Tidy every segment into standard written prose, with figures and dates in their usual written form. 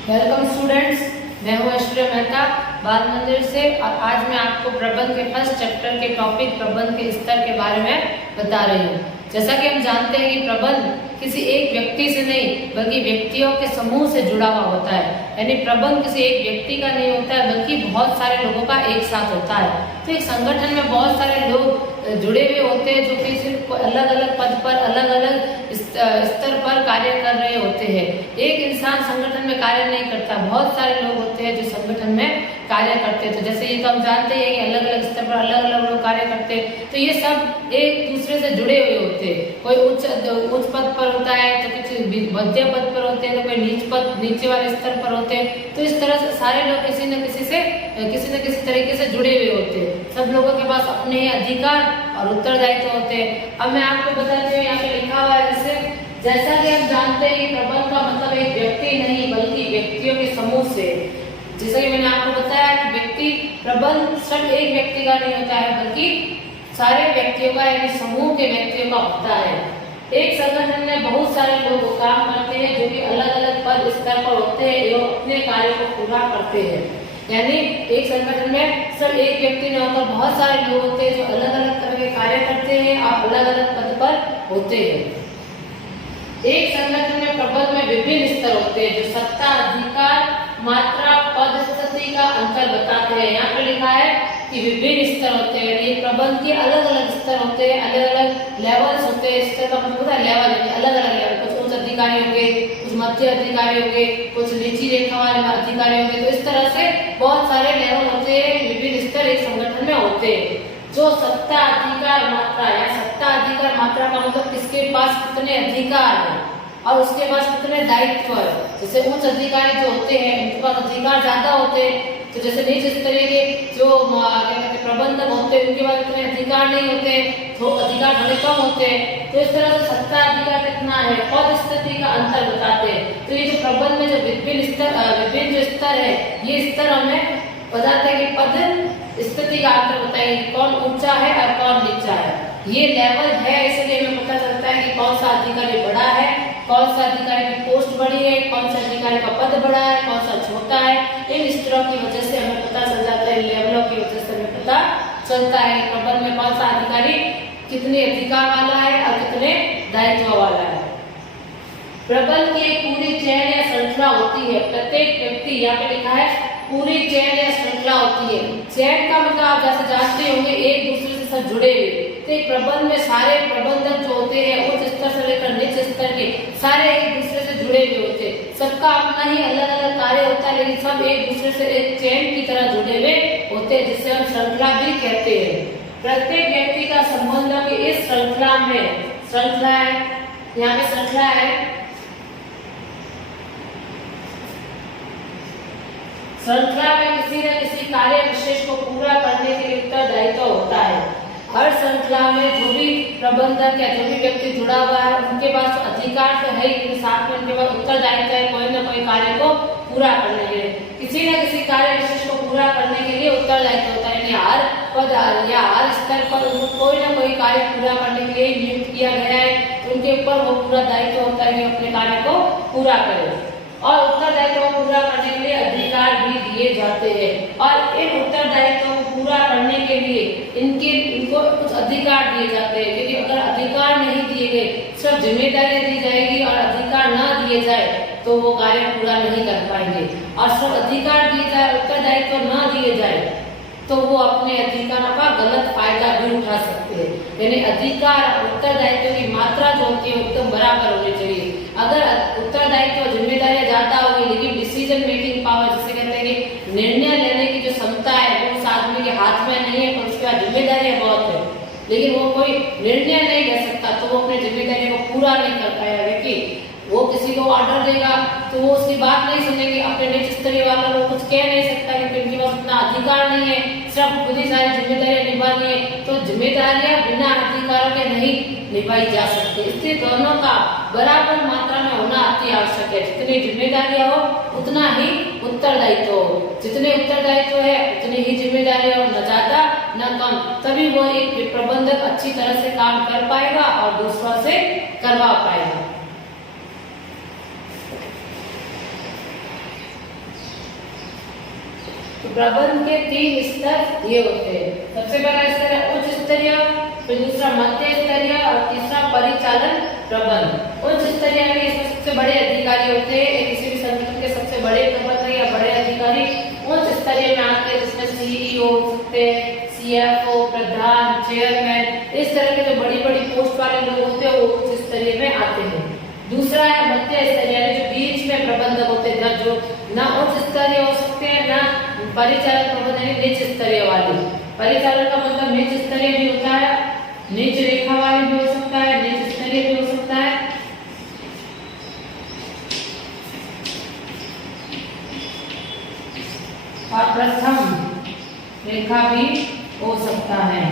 Welcome students, मैं हूँ ऐश्वर्या मेहता बाल मंदिर से। और आज मैं आपको प्रबंध के फर्स्ट चैप्टर के टॉपिक प्रबंध के स्तर के बारे में बता रही हूँ। जैसा कि हम जानते हैं कि प्रबंध किसी एक व्यक्ति से नहीं बल्कि व्यक्तियों के समूह से जुड़ा हुआ होता है। यानी प्रबंध किसी एक व्यक्ति का नहीं होता है बल्कि बहुत सारे लोगों का एक साथ होता है। तो एक संगठन में बहुत सारे लोग जुड़े हुए होते हैं जो कि सिर्फ अलग अलग पद पर अलग अलग स्तर पर कार्य कर रहे होते हैं। एक इंसान संगठन में कार्य नहीं करता, बहुत सारे लोग होते हैं जो संगठन में कार्य करते हैं। तो जैसे ये तो हम जानते हैं कि अलग अलग स्तर पर अलग अलग लोग कार्य करते हैं, तो ये सब एक दूसरे से जुड़े हुए होते हैं। कोई उच्च पद पर होता है तो किसी मध्य पद पर होते हैं, तो कोई नीचे वाले स्तर पर होते हैं। तो इस तरह से सारे लोग किसी न किसी तरीके से जुड़े हुए होते हैं। सब लोगों के पास अपने अधिकार और उत्तरदायित्व होते हैं। अब मैं आपको बताती हूँ, यहाँ पे लिखा हुआ है जैसा कि हम जानते हैं कि प्रबंध का मतलब एक व्यक्ति नहीं बल्कि व्यक्तियों के समूह से। जैसा कि मैंने आपको बताया कि व्यक्ति प्रबंध सिर्फ एक व्यक्ति का नहीं होता है बल्कि सारे व्यक्तियों का यानी समूह के व्यक्तियों का होता है। एक संगठन में बहुत सारे लोग काम करते हैं जो कि अलग अलग पद स्तर पर होते हैं एवं अपने कार्य को पूरा करते हैं। यानी एक संगठन में सिर्फ एक व्यक्ति नहीं होता, बहुत सारे लोग होते हैं जो अलग अलग तरह के कार्य करते हैं और अलग अलग पद पर होते हैं। एक संगठन में प्रबंध में विभिन्न स्तर होते हैं जो सत्ता, अधिकार, मात्रा, पद, स्थिति का अंतर बताते हैं। यहाँ पर लिखा है कि विभिन्न स्तर होते हैं, यानी प्रबंध के अलग अलग स्तर होते हैं, अलग अलग लेवल्स होते हैं। स्तर का मतलब लेवल, यानी अलग अलग लेवल, कुछ उच्च अधिकारी होंगे, कुछ मध्य अधिकारी होंगे, कुछ नीची रेखा वाले अधिकारी होंगे। तो इस तरह से बहुत सारे लेवल होते हैं, विभिन्न स्तर एक संगठन में होते हैं। जो सत्ता, अधिकार, मात्रा या सत्ता, अधिकार, मात्रा का मतलब किसके पास कितने अधिकार है और उसके पास कितने दायित्व है। जैसे उच्च अधिकारी जो होते हैं उनके पास अधिकार ज्यादा होते हैं, तो जैसे नीचे तरह के जो प्रबंधक होते हैं उनके पास इतने अधिकार नहीं होते, तो अधिकार थोड़े कम होते हैं। तो इस तरह से सत्ता, अधिकार कितना है, पद, स्थिति का अंतर बताते हैं। तो ये जो प्रबंध में जो विभिन्न जो स्तर है, ये स्तर हमें बताते हैं कि पद स्थिति का अंतर बताएंगे, कौन ऊंचा है और कौन नीचा है। ये लेवल है, इसलिए हमें पता चलता है कि कौन सा अधिकारी बड़ा है, कौन सा अधिकारी की पोस्ट बड़ी है, कौन सा अधिकारी का पद बड़ा है, कौन सा छोटा है। इन स्तरों की वजह से हमें पता चल जाता है, लेवलों की वजह से हमें पता चलता है कि प्रबंध में कौन सा अधिकारी कितने अधिकार वाला है और कितने दायित्व वाला है। प्रबंध की एक पूरी चेन या श्रृंखला होती है। प्रत्येक व्यक्ति, यहाँ पे लिखा है पूरी चेन या श्रृंखला होती है। चेन का मतलब आप जैसे जानते होंगे एक दूसरे से सब जुड़े हुए। तो एक प्रबंध में सारे प्रबंधक जो होते हैं उच्च स्तर से लेकर नीचे स्तर के सारे एक दूसरे से जुड़े हुए होते हैं। सबका अपना ही अलग अलग कार्य होता है, लेकिन सब एक दूसरे से एक चेन की तरह जुड़े हुए होते हैं, जिसे हम श्रृंखला भी कहते हैं। प्रत्येक व्यक्ति का संबंध की इस श्रृंखला में श्रृंखला है, यहाँ पे श्रृंखला है। श्रृंखला में किसी न किसी कार्य विशेष को पूरा करने के लिए उत्तरदायित्व होता है। हर श्रृंखला में जो भी प्रबंधक या जो भी व्यक्ति जुड़ा हुआ है उनके पास अधिकार तो है ही, साथ में उनके पास उत्तरदायित्व है कोई न कोई कार्य को पूरा करने के लिए। किसी न किसी कार्य विशेष को पूरा करने के लिए उत्तरदायित्व होता है, यानी हर पद या हर स्तर पर उनको कोई न कोई कार्य पूरा करने के लिए नियुक्त किया गया है, तो उनके ऊपर वो पूरा दायित्व होता है कि अपने कार्य को पूरा करें। और उत्तरदायित्व को पूरा करने के लिए अधिकार भी दिए जाते हैं, और इन उत्तरदायित्वों को पूरा करने के लिए इनको कुछ अधिकार दिए जाते हैं। क्योंकि अगर अधिकार नहीं दिए गए, सिर्फ जिम्मेदारियां दी जाएगी और अधिकार ना दिए जाए तो वो कार्य पूरा नहीं कर पाएंगे। और सिर्फ अधिकार दिए जाए, उत्तरदायित्व ना दिए जाए तो वो अपने अधिकारों का गलत फायदा भी उठा सकते हैं। यानी अधिकार और उत्तरदायित्व की मात्रा जो होती है एकदम बराबर होनी चाहिए। अगर उत्तरदायित्व जिम्मेदारियां ज्यादा होगी लेकिन डिसीजन मेकिंग पावर, जिसे कहते हैं कि निर्णय लेने की जो क्षमता है वो उस आदमी के हाथ में नहीं है, पर उसके बाद जिम्मेदारियां बहुत है लेकिन वो कोई निर्णय नहीं ले सकता, तो वो अपने जिम्मेदारी को पूरा नहीं कर पाएगा। क्योंकि वो किसी को ऑर्डर देगा तो वो उसकी बात नहीं सुनेंगे, अपने निज स्तरीय वाला वो कुछ कह नहीं सकता क्योंकि उनके पास उतना अधिकार नहीं है, सिर्फ खुद ही सारी जिम्मेदारियां निभानी है। तो जिम्मेदारियां बिना अधिकारों के नहीं निभाई जा सकती, इसलिए दोनों का बराबर मात्रा में होना अति आवश्यक है। जितनी जिम्मेदारियां हो उतना ही उत्तरदायित्व हो, जितने उत्तरदायित्व है उतनी ही जिम्मेदारियां हो, न ज्यादा न कम। तभी वो एक प्रबंधक अच्छी तरह से काम कर पाएगा और दूसरों से करवा पाएगा। तो प्रबंध के 3 स्तर ये होते हैं। सबसे पहला स्तर है उच्च स्तरीय, फिर दूसरा मध्य स्तरीय और तीसरा परिचालन प्रबंध। उच्च स्तरीय में इसमें सबसे बड़े अधिकारी होते हैं, किसी भी संगठन के सबसे बड़े प्रबंधक या बड़े अधिकारी उच्च स्तरीय में आते हैं, जिसमें सीईओ होते हैं, सीएफओ, प्रधान, चेयरमैन, इस तरह के जो बड़ी बड़ी पोस्ट वाले लोग होते हैं वो उच्च स्तरीय में आते हैं। दूसरा है मध्य स्तरीय, यानी जो बीच में प्रबंधक होते हैं, जो ना उच्च स्तरीय हो सकते हैं ना परिचालन प्रबंधक यानी निच स्तरीय वाले। परिचालन का मतलब निच स्तरीय भी होता है, निच रेखा वाले भी हो सकता है, निच स्तरीय भी हो सकता है। और प्रथम रेखा भी हो सकता है।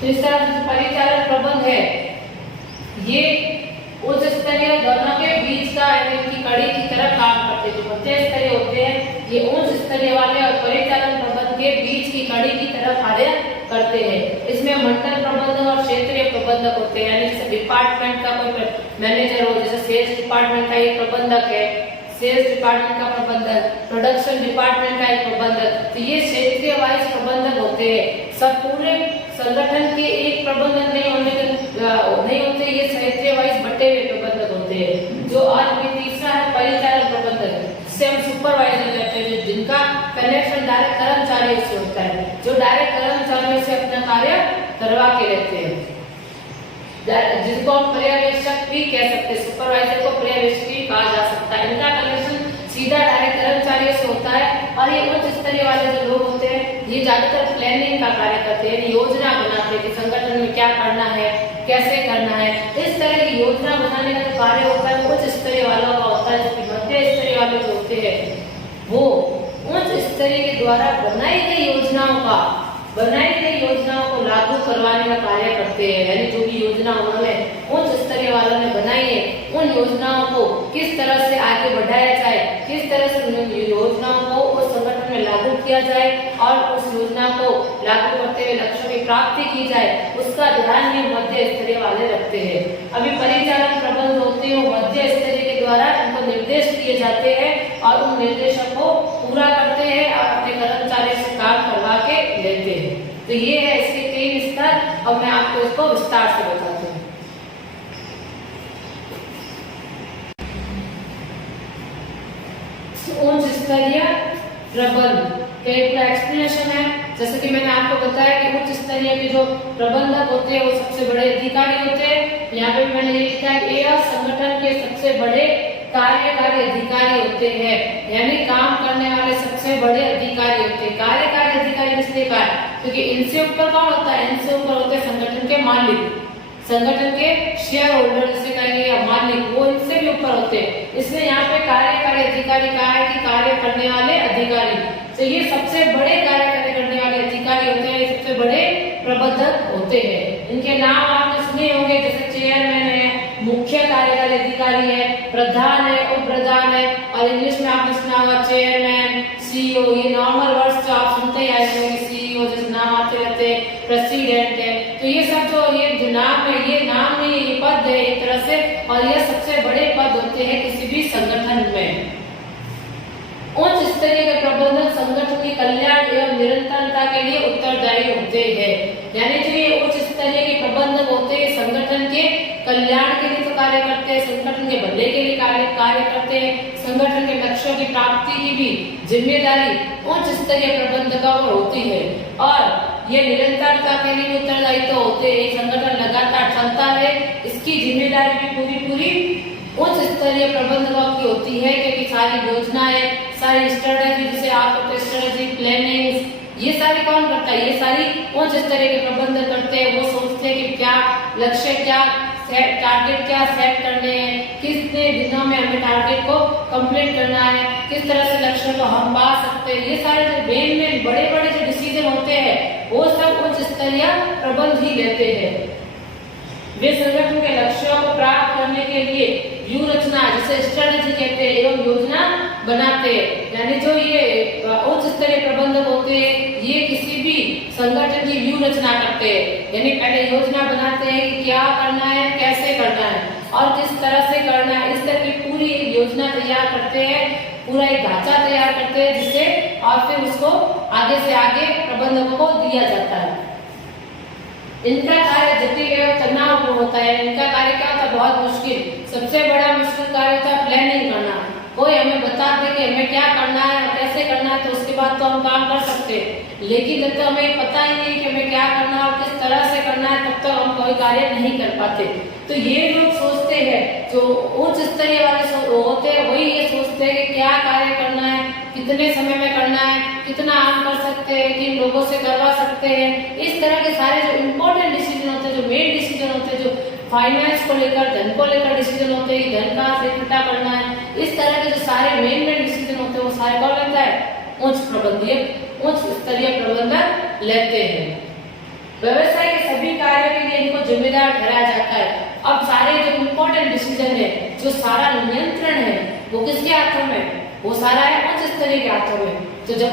तो इस तरह से परिचालन प्रबंध है, ये उच्च स्तरीय दोनों के बीच का की कड़ी की तरह काम करते हैं। जो मध्य स्तरीय होते हैं ये उच्च स्तरीय वाले और परिचालन प्रबंध के बीच की कड़ी की तरह कार्य करते हैं। इसमें मंडल प्रबंधक और क्षेत्रीय प्रबंधक होते हैं, यानी जैसे डिपार्टमेंट का कोई मैनेजर हो, जैसे सेल्स डिपार्टमेंट का एक प्रबंधक है, सेल्स डिपार्टमेंट का प्रबंधक, प्रोडक्शन डिपार्टमेंट का एक प्रबंधक, तो ये क्षेत्रीय वाइज प्रबंधक होते हैं। सब पूरे संगठन के एक प्रबंधक नहीं होते, ये क्षेत्रीय वाइज बटे हुए प्रबंधक होते हैं। जो और भी तीसरा है परिचालन प्रबंधक, जिसे हम सुपरवाइजर कहते हैं, जो जिनका कनेक्शन डायरेक्ट कर्मचारियों से होता है, जो डायरेक्ट कर्मचारियों से अपना कार्य करवा के रहते हैं, जिसको हम पर्यवेक्षक भी कह सकते हैं। सुपरवाइजर को पर्यवेक्षक भी कहा जा सकता है। इनका कनेक्शन सीधा डायरेक्ट कर्मचारियों से होता है। और ये उच्च स्तरीय वाले जो लोग होते हैं ये ज्यादातर प्लानिंग का कार्य करते हैं, योजना बनाते हैं कि संगठन में क्या करना है, कैसे करना है। इस तरह की योजना बनाने का कार्य होता है उच्च स्तरीय वालों का होता है। जबकि मध्य स्तरीय वाले जो होते हैं वो उच्च स्तरीय के द्वारा बनाई गई योजनाओं को लागू करवाने का कार्य करते हैं। यानी जो भी योजना उन्होंने उच्च स्तरीय वालों ने बनाई है उन योजनाओं को किस तरह से आगे बढ़ाया जाए, किस तरह से योजनाओं को उस संगठन में लागू किया जाए और उस योजना को लागू करते हुए लक्ष्यों की प्राप्ति की जाए, उसका ध्यान ये मध्य स्तरीय वाले रखते हैं। अभी परिचालन प्रबंध होते हैं वो मध्य स्तरीय के द्वारा इनको निर्देश दिए जाते हैं और उन निर्देशों को पूरा करते हैं और अपने कर्मचारियों से काम करवा के लेते हैं। तो ये है इसके 3 स्तर और मैं आपको इसको विस्तार से बताती हूँ। उच्च स्तरीय प्रबंध का एक एक्सप्लेनेशन है। जैसे कि मैंने आपको बताया कि उच्च स्तरीय के जो प्रबंधक होते हैं वो सबसे बड़े अधिकारी होते हैं। यहाँ पे मैंने ये लिखा है कि यह संगठन के सबसे बड़े कार्यकारी अधिकारी होते हैं, यानी काम करने वाले सबसे बड़े अधिकारी होते हैं। कार्यकारी अधिकारी इसलिए कहा क्योंकि इनसे ऊपर कौन होता है, इनसे ऊपर होते हैं संगठन के मालिक, संगठन के शेयर होल्डर जिसे कहेंगे या मालिक, वो इनसे भी ऊपर होते हैं। इसलिए यहाँ पे कार्यकारी अधिकारी कहा है कि कार्य करने वाले अधिकारी, तो ये सबसे बड़े कार्य करने वाले अधिकारी होते हैं, सबसे बड़े प्रबंधक होते हैं। इनके नाम आपने सुने होंगे, जैसे चेयरमैन है, मुख्य कार्यकारी अधिकारी है, प्रधान है, उप प्रधान है, और इंग्लिश में आपने सुना होगा चेयरमैन, सीईओ। ये नॉर्मल वर्ड्स जो आप सुनते ही आए होंगे, सीईओ जैसे नाम आते रहते हैं, प्रेसिडेंट है। तो ये सब जो नाम है, ये नाम नहीं, ये पद है एक तरह से, और ये सबसे बड़े पद होते हैं किसी भी संगठन में। उच्च स्तरीय के प्रबंधक संगठन के कल्याण एवं निरंतरता के लिए उत्तरदायी होते हैं। यानी जो ये उच्च स्तरीय के प्रबंधक होते हैं संगठन के कल्याण के लिए तो कार्य करते हैं, संगठन के भले के लिए कार्य करते हैं, संगठन के लक्ष्यों की प्राप्ति की भी जिम्मेदारी उच्च स्तरीय प्रबंधकों पर होती है। और ये निरंतरता के लिए उत्तरदायित्व होते हैं। संगठन लगातार चलता रहे इसकी जिम्मेदारी भी पूरी उच्च स्तरीय प्रबंधकों की होती है, क्योंकि सारी योजनाएं, सारी स्ट्रेटेजी, जिसे आप कहते हैं स्ट्रेटेजी, प्लानिंग, ये सारी कौन करता है, ये सारी उच्च स्तरीय के प्रबंधक करते हैं। वो सोचते हैं कि क्या लक्ष्य, क्या टारगेट क्या सेट करने हैं, कितने दिनों में हमें टारगेट को कंप्लीट करना है, किस तरह से लक्ष्य को हम पा सकते हैं। ये सारे जो मेन बड़े बड़े जो डिसीजन होते हैं वो सब उच्च स्तरीय प्रबंध ही लेते हैं। वे संगठन के लक्ष्यों को प्राप्त करने के लिए व्यू रचना, जिसे स्ट्रेटेजी कहते हैं, एवं योजना बनाते हैं। यानी जो ये उच्च स्तरीय प्रबंधक होते हैं ये किसी भी संगठन की व्यू रचना करते हैं, यानी पहले योजना बनाते हैं कि क्या करना है, कैसे करना है और किस तरह से करना है। इस तरह की पूरी योजना तैयार करते हैं, पूरा एक ढांचा तैयार करते हैं, जिससे और फिर उसको आगे से आगे प्रबंधकों को दिया जाता है। इनका कार्य जटिल एवं तनावपूर्ण होता है। इनका कार्य क्या होता है? बहुत मुश्किल। सबसे बड़ा मुश्किल कार्य होता है प्लानिंग करना। कोई हमें बता दे कि हमें क्या करना है और कैसे करना है, तो उसके बाद तो हम काम कर सकते हैं, लेकिन जब तक हमें पता ही नहीं कि हमें क्या करना है और किस तरह से करना है, तब तक हम कोई कार्य नहीं कर पाते। तो ये लोग सोचते हैं, जो उच्च स्तरीय वाले होते हैं, वही ये सोचते हैं कि क्या कार्य करना है, कितने समय में करना है, कितना हम कर सकते हैं, किन लोगों से करवा सकते हैं। इस तरह के सारे जो इम्पोर्टेंट डिसीजन होते हैं, जो मेन डिसीजन होते हैं, जो फाइनेंस को लेकर, धन को लेकर डिसीजन होते हैं, धन कहाँ से इकट्ठा करना है, इस तरह के जो सारे मेन डिसीजन होते हैं, वो सारे कौन लेता है? उच्च स्तरीय प्रबंधक लेते हैं। व्यवसाय के सभी कार्यों के लिए इनको जिम्मेदार ठहराया जाता है। अब सारे जो इम्पोर्टेंट डिसीजन है, जो सारा नियंत्रण है, वो किसके हाथों में? वो सारा है उच्च स्तरीय के हाथों में। तो जब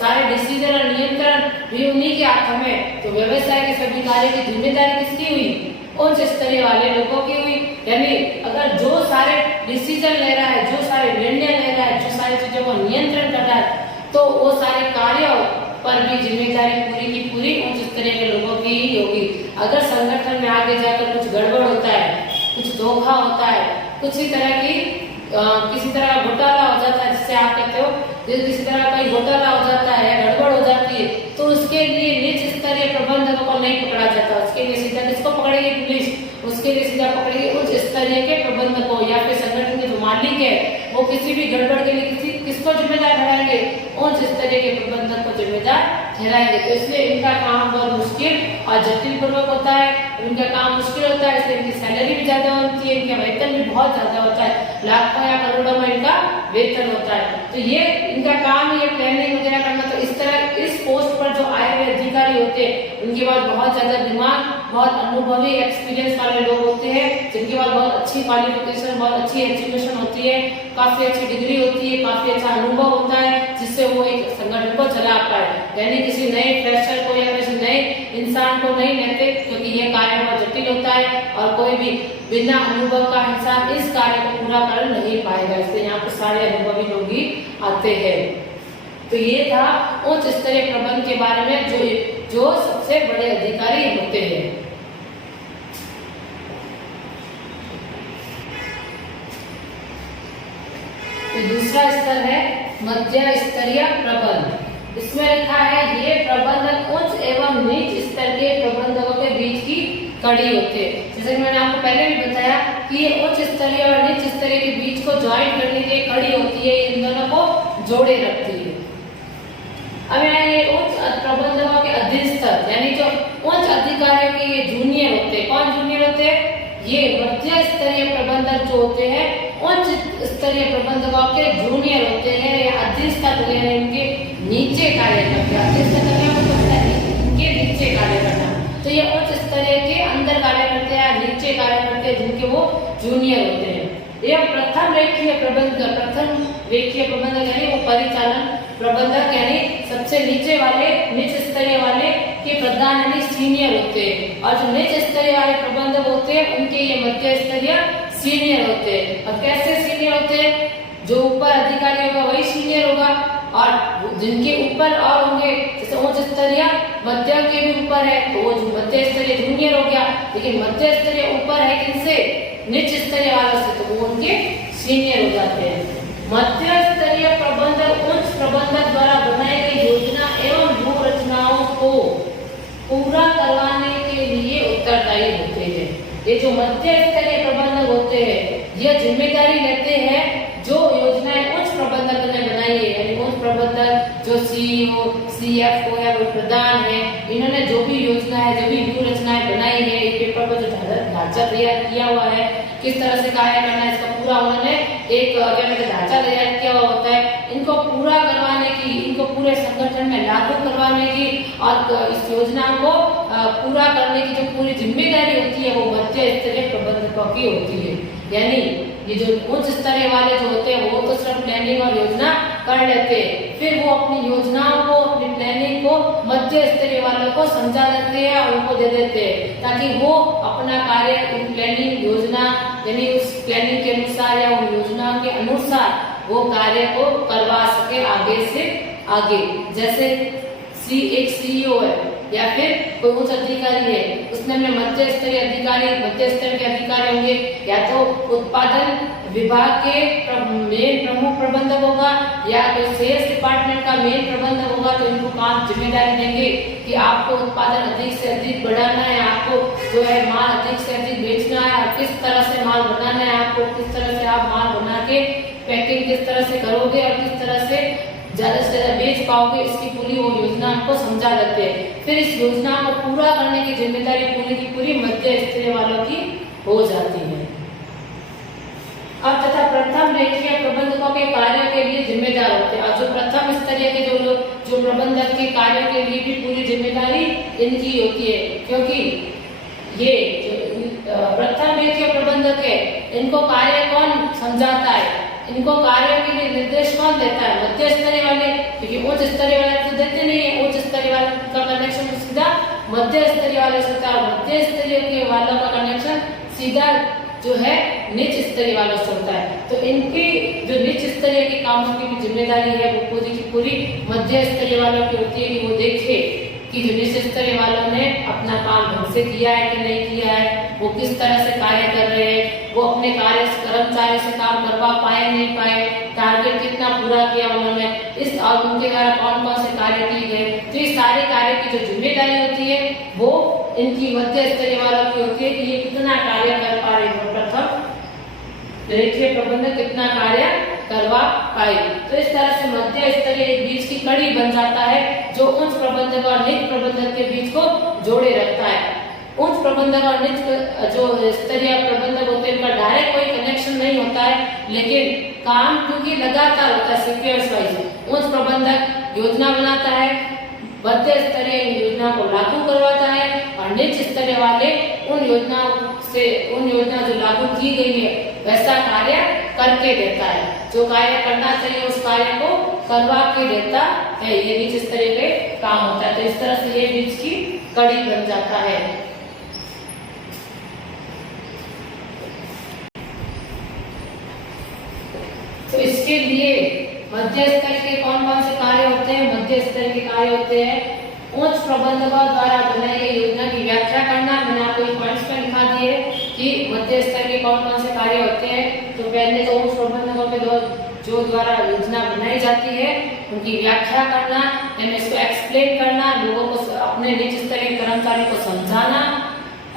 सारे डिसीजन और नियंत्रण भी उन्हीं के हाथों में, तो व्यवसाय के सभी कार्यों की जिम्मेदारी किसकी हुई? उच्च स्तरीय वाले लोगों की हुई। यानी अगर जो सारे डिसीजन ले रहा है, जो सारे निर्णय ले रहा है, जो सारी चीजों को नियंत्रण कर रहा है, तो वो सारे कार्यों पर भी जिम्मेदारी पूरी की पूरी उच्च स्तरीय के लोगों की ही होगी। अगर संगठन में आगे जाकर कुछ गड़बड़ होता है, कुछ धोखा होता है, कुछ ही तरह की किसी तरह का घोटाला हो जाता है, जिससे आप कहते हो किसी तरह का घोटाला हो जाता है, गड़बड़ हो जाती है, तो उसके लिए निच स्तरीय प्रबंधकों को नहीं पकड़ा जाता। उसके लिए सीधा किसको पकड़ेगी? पुलिस। उसके लिए सीधा पकड़ेगी उच्च स्तरीय के प्रबंधकों, या फिर संगठन के जो मालिक है, वो किसी भी गड़बड़ के लिए किसको जिम्मेदार ठहराएंगे? उच्च स्तरीय के प्रबंधक को जिम्मेदार ठहराएंगे। तो इसलिए इनका काम बहुत मुश्किल और जटिल पूर्वक होता है। इनका काम मुश्किल होता है, इसलिए इनकी सैलरी भी ज्यादा होती है, इनका वेतन भी बहुत ज्यादा होता है, लाखों या करोड़ों में इनका वेतन होता है। तो ये इनका काम ही है प्लानिंग वगैरह करना। तो इस तरह इस पोस्ट पर जो आए हुए अधिकारी होते हैं, उनके पास बहुत ज्यादा दिमाग, बहुत अनुभवी एक्सपीरियंस वाले लोग होते हैं, जिनके पास बहुत अच्छी क्वालिफिकेशन, बहुत अच्छी एजुकेशन होती है, काफी अच्छी डिग्री होती है, काफी अच्छा अनुभव होता है, जिससे वो एक संगठन को चला पाए। यानी किसी नए फ्रेशर को या किसी नए इंसान को नहीं लेते, क्योंकि ये कार्य बहुत जटिल होता है और कोई भी बिना अनुभव का इंसान इस कार्य को पूरा कर नहीं पाएगा। इसलिए यहाँ पर सारे अनुभवी लोग ही आते हैं। तो ये था उच्च स्तरीय प्रबंधन के बारे में, जो सबसे बड़े अधिकारी होते हैं। तो दूसरा स्तर है मध्य स्तरीय प्रबंधन। इसमें लिखा है ये प्रबंधक उच्च एवं नीच स्तर के प्रबंधकों के बीच की कड़ी होते हैं। जैसे कि मैंने आपको पहले भी बताया कि ये उच्च स्तरीय और नीच स्तरीय के बीच को ज्वाइन करने की कड़ी होती है, इन दोनों को जोड़े रखती है। अब ये उच्च प्रबंधकों के अधीनस्थ, यानी जो उच्च अधिकारियों के ये जूनियर होते हैं। कौन जूनियर होते हैं? ये मध्य स्तरीय प्रबंधक जो होते हैं, उच्च स्तरीय प्रबंधकों के जूनियर होते हैं, या अधीनस्थ यानी इनके नीचे कार्य करते हैं। अधीनस्थ करने का मतलब है इनके नीचे कार्य करना। तो ये उच्च स्तरीय के अंदर कार्य करते हैं, नीचे कार्य करते हैं, जिनके वो जूनियर होते हैं। यह प्रथम रेखीय प्रबंधक यानी वो परिचालन प्रबंधक, यानी सबसे नीचे वाले, नीच स्तरीय वाले के प्रधान यानी सीनियर होते हैं। और जो नीच स्तरीय वाले प्रबंधक होते हैं, उनके ये मध्य स्तरीय सीनियर होते हैं। और कैसे सीनियर होते हैं? जो ऊपर अधिकारी होगा वही सीनियर होगा, और जिनके ऊपर और होंगे, जैसे उच्च स्तरीय मध्य के भी ऊपर है, तो वो मध्य स्तरीय जूनियर हो गया। लेकिन मध्य स्तरीय ऊपर है किनसे? निच स्तरीय वालों से, तो वो उनके सीनियर हो जाते हैं। मध्य स्तरीय प्रबंधक उच्च प्रबंधक द्वारा बनाई गई योजना एवं भू रचनाओं को पूरा करवाने के लिए उत्तरदायी होते हैं। ये जो मध्य स्तरीय प्रबंधक होते हैं, यह जिम्मेदारी लेते हैं जो योजनाएं उच्च प्रबंधक ने बनाई है, यानी उच्च प्रबंधक जो सीईओ, सीएफओ या प्रधान है, इन्होंने जो भी योजना है, जो भी व्यू रचनाएं बनाई है, एक पेपर पर जो ढांचा तैयार किया हुआ है, किस तरह से कार्य करना है, इसका पूरा उन्होंने एक ढांचा तैयार किया हुआ होता है। इनको पूरा करवाने की, इनको पूरे संगठन में लागू करवाने की और इस योजना को पूरा करने की जो पूरी जिम्मेदारी होती है, वो मध्य स्तरीय प्रबंधकों की होती है। यानी ये जो उच्च स्तरीय वाले जो होते हैं, वो तो सिर्फ प्लानिंग और योजना कर लेते हैं, फिर वो अपनी योजनाओं को, अपनी प्लानिंग को मध्य स्तरीय वालों को समझा देते हैं और उनको दे देते हैं, ताकि वो अपना कार्य उन प्लानिंग योजना, यानी उस प्लानिंग के अनुसार या उन योजना के वो कार्य को करवा सके आगे से आगे। जैसे एक सीईओ है या फिर कोई उच्च अधिकारी है, उसमें अपने मध्य स्तरीय के अधिकारी होंगे, या तो उत्पादन विभाग के मेन प्रमुख प्रबंधक होगा या कोई सेल्स डिपार्टमेंट का मेन प्रबंधक होगा। तो इनको काम जिम्मेदारी देंगे कि आपको उत्पादन अधिक से अधिक बढ़ाना है, आपको जो है माल अधिक से अधिक बेचना है, किस तरह से माल बनाना है, आपको किस तरह से आप माल बना के पैकिंग किस तरह से करोगे और किस तरह से ज्यादा से ज्यादा बेच पाओगे, इसकी पूरी वो योजना आपको समझा देते हैं। फिर इस योजना को पूरा करने की जिम्मेदारी पूरी की पूरी मध्य स्तरीय वालों की हो जाती है। अब तथा प्रथम रेखीय प्रबंधकों के कार्यों के लिए जिम्मेदार होते हैं। और जो प्रथम स्तरीय के जो प्रबंधक के कार्यों के लिए भी पूरी जिम्मेदारी इनकी होती है, क्योंकि ये प्रथम रेखीय प्रबंधक है, इनको कार्य कौन समझाता है, इनको कार्यों के लिए निर्देश कौन देता है, मध्य स्तरीय वाले, क्योंकि उच्च स्तरीय वाले तो देते नहीं है। उच्च स्तरीय वाले का कनेक्शन सीधा मध्य स्तरीय वाले से होता है, मध्य स्तरीय के वालों का कनेक्शन सीधा जो है निच स्तरीय वालों से होता है। तो इनकी जो निच स्तरीय के कामों की भी जिम्मेदारी है वो पूरी की पूरी मध्य स्तरीय वालों की होती है कि वो देखे कि जो निच स्तरीय वालों ने अपना काम ढंग से किया है कि नहीं किया है, वो किस तरह से कार्य कर रहे हैं, वो अपने कर्मचारी से काम करवा पाए नहीं पाए, टारगेट कितना पूरा किया उन्होंने, इस और उनके द्वारा कौन कौन से कार्य किए गए। तो इस सारे कार्य की जो जिम्मेदारी होती है वो इनकी मध्य स्तरीय वालों की होती है कि ये कितना कार्य कर पा रहे हैं, प्रथम रेखीय प्रबंधक कितना कार्य करवा पाए। तो इस तरह से मध्य स्तरीय बीच की कड़ी बन जाता है जो उच्च प्रबंधक और निच प्रबंधक के बीच को जोड़े रखता है। उच्च प्रबंधक और निच जो स्तरीय प्रबंधक होते हैं इनका डायरेक्ट कोई कनेक्शन नहीं होता है, लेकिन काम क्योंकि लगातार होता है सीक्वेंस वाइज। उच्च प्रबंधक योजना बनाता है, मध्य स्तरीय योजना को लागू करवाता है और निच स्तरीय वाले उन योजना जो लागू की गई है वैसा कार्य करके देता है। जो कार्य करना चाहिए उस कार्य को करवा के देता है, ये निच स्तरीय के काम होता है। तो इस तरह से ये बीच की कड़ी बन जाता है। तो इसके लिए मध्य स्तरीय के कौन कौन से कार्य होते हैं, मध्य स्तरीय के कार्य होते हैं उच्च प्रबंधकों द्वारा बनाई गई योजना की व्याख्या करना। मैंने आपको एक पॉइंट्स पे लिखा दिए कि मध्य स्तर के कौन कौन से कार्य होते हैं। तो पहले तो उच्च प्रबंधकों के जो द्वारा योजना बनाई जाती है उनकी व्याख्या करना, यानी इसको एक्सप्लेन करना, लोगों को अपने निच स्तरीय कर्मचारियों को समझाना,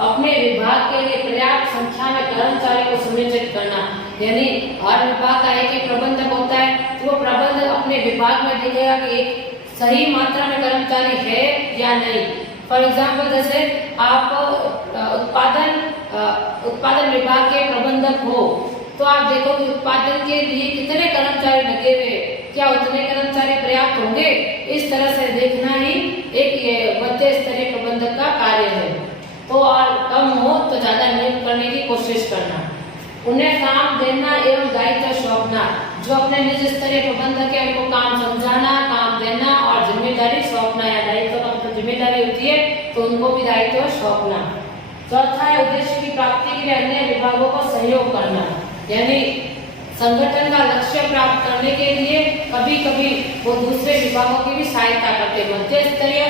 अपने विभाग के लिए पर्याप्त संख्या में कर्मचारियों को सुनिश्चित करना। यानी हर विभाग का एक प्रबंधक होता है, तो वो प्रबंधक अपने विभाग में देखेगा कि एक सही मात्रा में कर्मचारी है या नहीं। फॉर एग्जाम्पल जैसे आप उत्पादन विभाग के प्रबंधक हो तो आप देखो कि उत्पादन के लिए कितने कर्मचारी लगे हुए, क्या उतने कर्मचारी पर्याप्त होंगे, इस तरह से देखना ही एक मध्य स्तरीय प्रबंधक का कार्य है। तो और कम हो तो ज्यादा नियुक्त करने की कोशिश करना, उन्हें काम देना एवं दायित्व सौंपना। जो अपने निज स्तरीय प्रबंधक है उनको काम समझाना, काम देना और जिम्मेदारी सौंपना, या दायित्व का जिम्मेदारी होती है तो उनको भी दायित्व सौंपना। चौथा है उद्देश्य की प्राप्ति के लिए अन्य विभागों को सहयोग करना, यानी संगठन का लक्ष्य प्राप्त करने के लिए कभी कभी वो दूसरे विभागों की भी सहायता करते हैं। मध्य स्तरीय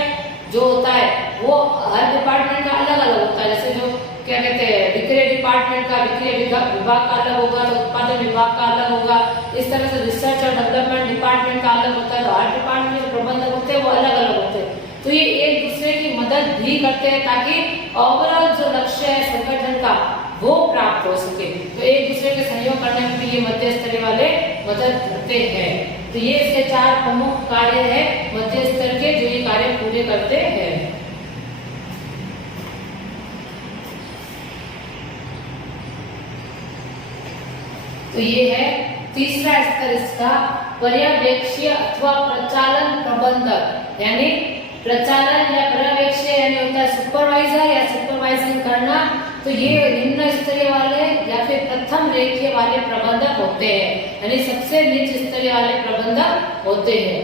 जो होता है वो हर डिपार्टमेंट का अलग अलग होता है। जैसे जो क्या कहते हैं विक्रय डिपार्टमेंट का विक्रय विभाग का अलग होगा, तो उत्पादन विभाग का अलग होगा। इस तरह से रिसर्च और डेवलपमेंट डिपार्टमेंट का अलग होता है। तो हर डिपार्टमेंट के प्रबंधक होते हैं वो अलग अलग होते हैं। तो ये एक दूसरे की मदद भी करते हैं ताकि ओवरऑल जो लक्ष्य है संगठन का वो प्राप्त हो सके। तो एक दूसरे के सहयोग करने में भी ये मध्य स्तरीय वाले मदद करते हैं। तो ये इसके 4 प्रमुख कार्य है मध्य स्तर के जो ये कार्य पूरे करते हैं। तो ये है तीसरा स्तर इसका, पर्यवेक्षीय अथवा प्रचालन प्रबंधक। यानी प्रचालन या पर्यवेक्षीय यानी होता है सुपरवाइजर या सुपरवाइजिंग करना। तो ये निम्न स्तरीय वाले या फिर प्रथम रेखीय वाले प्रबंधक होते हैं, यानी सबसे निच स्तरीय वाले प्रबंधक होते हैं।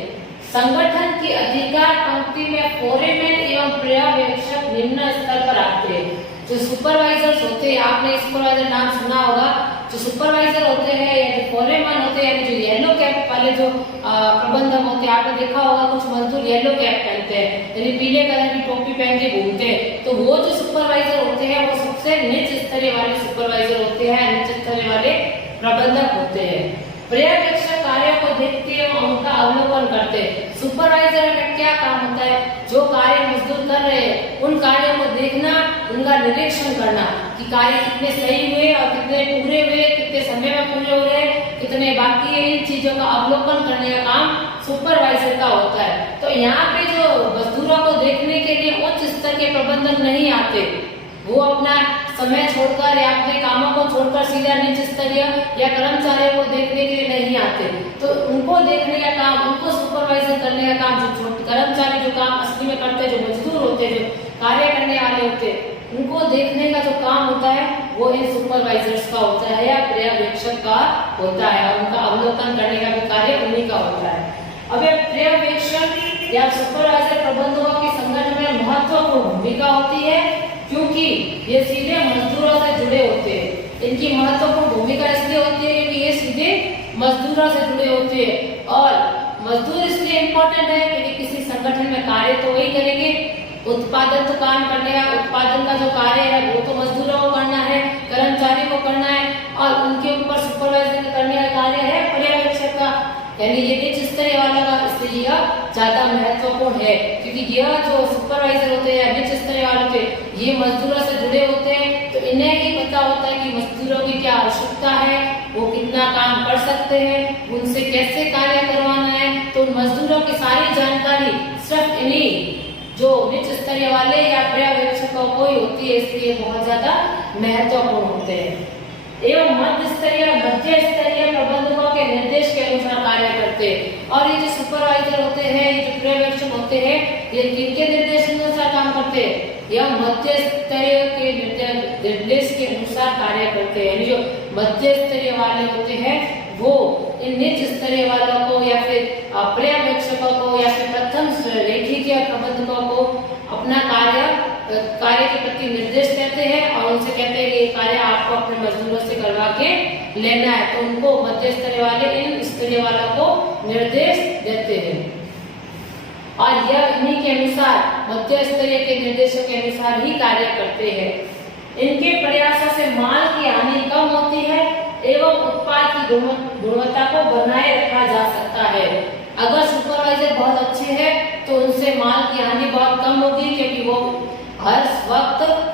संगठन की अधिकार पंक्ति में फोरेमैन एवं पर्यवेक्षक निम्न स्तर पर आते हैं। जो सुपरवाइजर्स होते हैं, आपने सुपरवाइजर नाम सुना होगा, जो सुपरवाइजर होते हैं या जो फोरेमैन होते हैं, जो येलो कैप वाले जो प्रबंधक होते हैं, आपने देखा होगा कुछ मजदूर येलो कैप पहनते हैं, यानी पीले कलर की टोपी पहन के घूमते हैं। तो वो जो सुपरवाइजर होते हैं वो सबसे निच स्तरीय वाले सुपरवाइजर होते हैं, निच स्तरीय वाले प्रबंधक होते हैं। पर्यवेक्षक कार्य को देखते हैं और उनका अवलोकन करते हैं। सुपरवाइजर का क्या काम होता है, जो कार्य मजदूर कर रहे हैं उन कार्यों को देखना, उनका निरीक्षण करना कि कार्य कितने सही हुए और कितने पूरे हुए, कितने समय में पूरे हो रहे, कितने बाकी है, इन चीजों का अवलोकन करने का काम सुपरवाइजर का होता है। तो यहाँ पे जो मजदूरों को देखने के लिए उच्च स्तर के प्रबंधक नहीं आते, वो अपना समय छोड़कर या अपने कामों को छोड़कर सीधा निच स्तरीय या कर्मचारियों को देखने के लिए नहीं आते। तो उनको देखने का काम, उनको सुपरवाइजर करने का काम, जो कर्मचारी जो काम असली में करते हैं, जो मजदूर होते हैं, जो कार्य करने वाले होते हैं, उनको देखने का जो काम होता है वो इन सुपरवाइजर्स का होता है या पर्यवेक्षक का होता है, और उनका अवलोकन करने का भी कार्य उन्हीं का होता है। अब पर्यवेक्षक या सुपरवाइजर प्रबंधकों की संगठन में महत्वपूर्ण भूमिका होती है, क्योंकि ये सीधे मजदूरों से जुड़े होते हैं। इनकी महत्वपूर्ण भूमिका इसलिए होती है क्योंकि ये सीधे मजदूरों से जुड़े होते हैं, और मजदूर इसलिए इम्पोर्टेंट है क्योंकि किसी संगठन में कार्य तो वही करेंगे, उत्पादन तो काम करने का, उत्पादन का जो कार्य है वो तो मजदूरों को करना है, कर्मचारी को करना है, और उनके ऊपर सुपरवाइजर करने का कार्य है पर्यवेक्षक का, यानी ये निच स्तरीय वाला का, इसलिए यह ज्यादा महत्वपूर्ण है। क्योंकि यह जो सुपरवाइजर होते हैं या निच स्तरीय वाले होते हैं, ये मजदूरों से जुड़े होते हैं, तो इन्हें ही पता होता है कि मजदूरों की क्या आवश्यकता है, वो कितना काम कर सकते हैं, उनसे कैसे कार्य करवाना है। तो मजदूरों की सारी जानकारी सिर्फ इन्हीं जो निच स्तरीय वाले या पर्यवेक्षकों को ही होती है, इसलिए बहुत ज्यादा महत्वपूर्ण होते हैं। एवं मध्य स्तरीय प्रबंधकों के निर्देश के अनुसार कार्य करते हैं। और ये जो सुपरवाइजर होते हैं, ये जो पर्यवेक्षक होते हैं, ये किनके निर्देश के अनुसार काम करते हैं, यह मध्य स्तरीय के निर्देश के अनुसार कार्य करते हैं। जो मध्य स्तरीय वाले होते हैं वो इन निच स्तरीय वालों को या फिर पर्यवेक्षकों को या फिर प्रथम रेखीय प्रबंधकों को अपना कार्य के प्रति निर्देश देते हैं और उनसे कहते हैं कि ये कार्य आपको अपने मजदूरों से करवा के लेना है। तो उनको मध्य स्तरीय वाले इन स्तरीय वालों को निर्देश देते हैं, और यह इन्हीं के अनुसार, मध्य स्तरीय के निर्देशों के अनुसार ही कार्य करते हैं। इनके प्रयासों से माल की हानि कम होती है एवं उत्पाद की गुणवत्ता को बनाए रखा जा सकता है। अगर सुपरवाइजर बहुत अच्छे हैं तो उनसे माल की हानि बहुत कम होगी, क्योंकि वो हर वक्त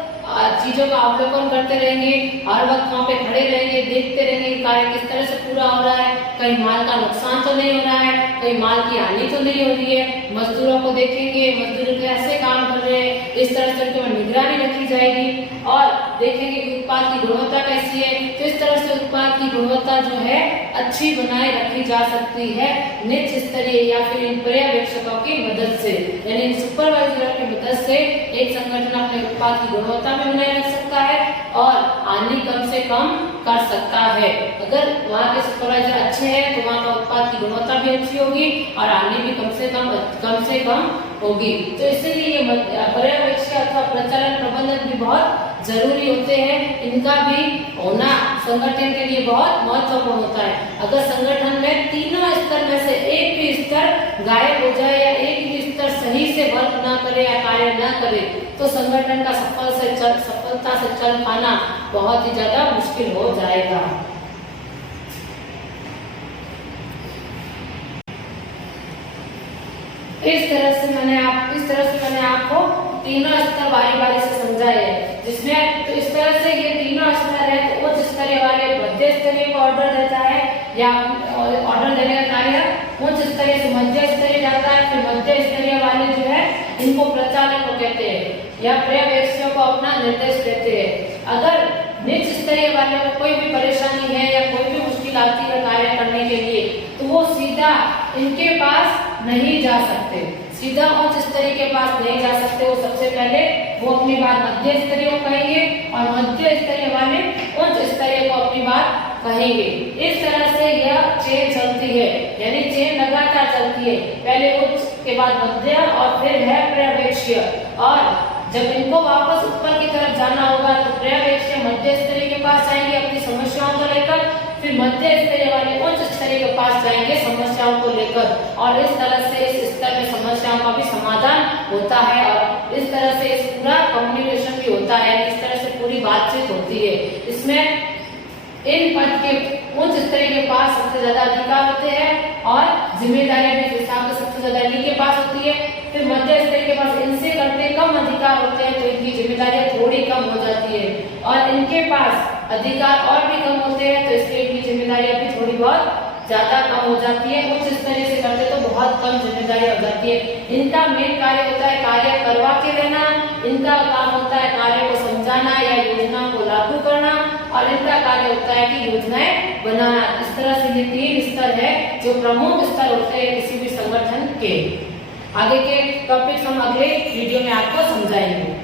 चीजों का अवलोकन करते रहेंगे, हर वक्त वहाँ पे खड़े रहेंगे, देखते रहेंगे कार्य किस तरह से पूरा हो रहा है, कहीं माल का नुकसान तो नहीं हो रहा है, कहीं माल की हानि तो नहीं हो रही है। मजदूरों को देखेंगे, मजदूर कैसे काम कर रहे हैं, इस तरह से उनके ऊपर निगरानी रखी जाएगी, और देखेंगे कि उत्पाद की गुणवत्ता कैसी है। तो इस तरह से उत्पाद की गुणवत्ता जो है अच्छी बनाए रखी जा सकती है निच स्तरीय या फिर इन पर्यवेक्षकों की मदद से, यानी सुपरवाइजर की मदद से एक संगठन अपने उत्पाद की गुणवत्ता भी बनाए रख सकता है और हानि कम से कम कर सकता है। अगर वहाँ के सुपरवाइजर अच्छे हैं तो वहाँ का उत्पाद की गुणवत्ता भी अच्छी होगी और हानि भी कम से कम होगी। तो इसीलिए पर्यवेक्षक अथवा प्रचालन प्रबंधक भी बहुत जरूरी होते हैं। इनका भी होना संगठन के लिए बहुत महत्वपूर्ण होता है। अगर संगठन में तीनों स्तर में से एक भी स्तर गायब हो जाए या एक भी स्तर सही से वर्क ना करे या कार्य ना करे तो संगठन का सफलता से चल पाना बहुत ही ज्यादा मुश्किल हो जाएगा। इस तरह से मैंने आपको तीनों स्तर बारी से समझाए हैं, जिसमें तो इस तरह से ये तीनों स्तर है। तो उच्च स्तरीय वाले मध्य स्तरीय को ऑर्डर देता है या ऑर्डर देने का कार्य उच्च स्तरीय से मध्य स्तरीय जाता है, फिर मध्य स्तरीय वाले जो है इनको प्रचालन को कहते हैं या पर्यवेक्षकों को अपना निर्देश देते हैं। अगर निच स्तरीय वाले को कोई भी परेशानी है या कोई भी मुश्किल आती है कार्य करने के लिए तो वो सीधा इनके पास नहीं जा सकते, सीधा उच्च स्तरीय के पास नहीं जा सकते। वो सबसे पहले वो अपनी बात मध्य स्तरीय को कहेंगे और मध्य स्तरीय वाले उच्च स्तरीय को अपनी बात कहेंगे। इस तरह से यह चेन चलती है, यानी चेन लगातार चलती है। पहले उच्च के बाद मध्य और फिर है पर्यवेक्षीय। और जब इनको वापस ऊपर की तरफ जाना होगा तो पर्यवेक्षी मध्य स्तरीय के पास जाएंगे अपनी समस्याओं को लेकर, फिर मध्य स्तरीय वाले उच्च स्तरीय के पास जाएंगे समस्याओं को लेकर, और इस तरह से इस स्तर में समस्याओं का भी समाधान होता है और इस तरह से इस पूरा कम्युनिकेशन भी होता है, इस तरह से पूरी बातचीत होती है। इसमें इन पद के उच्च स्तरीय के पास सबसे ज्यादा अधिकार होते हैं और जिम्मेदारियां भी हिसाब से सबसे ज्यादा इन्हीं के पास होती है। फिर मध्य स्तरीय के पास इनसे करते कम अधिकार होते हैं तो इनकी जिम्मेदारियां थोड़ी कम हो जाती है, और इनके पास अधिकार और भी कम होते हैं तो इसलिए इनकी जिम्मेदारियां भी थोड़ी बहुत ज्यादा कम हो जाती है। उच्च स्तरीय से करते तो बहुत कम जिम्मेदारी हो जाती है। इनका मेन कार्य होता है कार्य करवा के रहना, इनका काम होता है कार्य को समझाना या योजना को लागू करना, और इनका कार्य होता है कि योजनाएं बनाना। इस तरह से ये 3 स्तर है जो प्रमुख स्तर होते हैं किसी भी संगठन के। आगे के टॉपिक्स हम अगले वीडियो में आपको समझाएंगे।